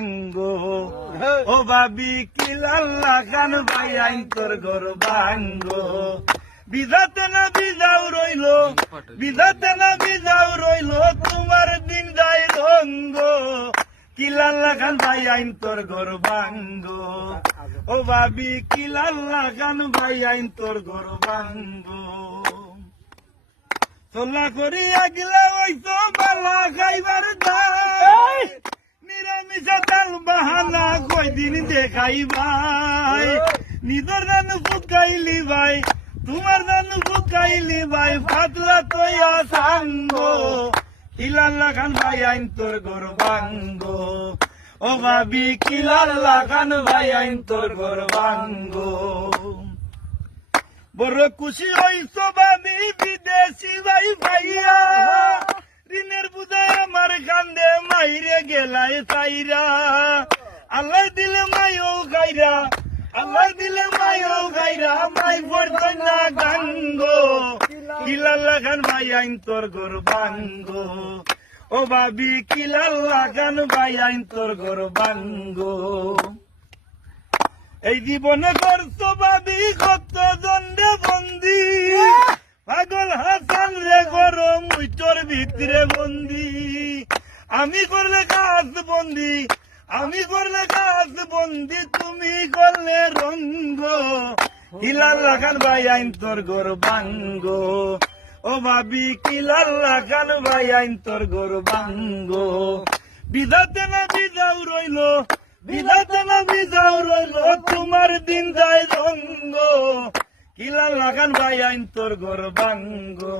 ভাঙ্গো ও ভাবি কি লাল্লা খান ভাই আইন তোর ঘর ভাঙ্গো বিধাতে না বিজাও রইলো বিধাতে না বিজাও রইলো তোমার দিন যায় রঙ্গ কি লাল্লা খান ভাই আইন তোর ঘর ভাঙ্গো ও ভাবি কি লাল্লা খান ভাই আইন তোর ঘর ভাঙ্গো চলা করি আগলা হইতো বালা খাইবার দায় নিরামিষা তাল বাহানা কয়দিন দেখাইবাই নিজের জানু ফুকাইলি ভাই তোমার জানু ফুকাইলি ভাই পাতলা তৈয়া সাঙ্গ কিলাল্লা খান ভাই আইন তোর ঘর ভাঙ্গো ও ভাবি কিলাল্লা খান ভাই আইন তোর ঘর ভাঙ্গো বড় খুশি হইছ ভাবি বিদেশি ভাই ভাইয়া ঋণের বুঝায় আমার কান্দে মাইরে গেলাই সাইরা আল্লাহ দিলে মাইও গাইরা আল্লাহ দিলে মাইও গাইরা মাই পড়তই না গাঙ্গো কিলাল্লা খান ভাই আইন তোর ঘর ভাঙ্গো ও ভাবি কিলাল্লা খান ভাই আইন তোর ঘর ভাঙ্গো এই জীবনে করছো ভাবি কত দণ্ডে বন্দি পাগল হাসান রে গরম মুইটোর ভিতরে বন্দি আমি করলে কাজ বন্দি আমি করলে কাজ বন্দি তুমি করলে রঙ্গ কিলাল্লা খান ভাই আইন তোর ঘর ভাঙ্গো ও ভাবি কিলাল্লা খান ভাই আইন তোর ঘর ভাঙ্গো বিধাতে না বিজাও রইলো বিধাতে না বিজাও রইলো তোমার দিন যায় রঙ্গ কিলাল্লা খান ভাই আইন তোর ঘর ভাঙ্গো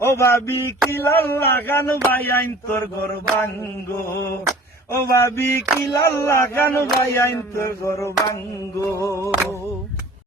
ও ভাবি কিলাল্লা খান ভাই আইন তোর ঘর ভাঙ্গো ও ভাবি কিলাল্লা খান ভাই আইন তোর ঘর ভাঙ্গো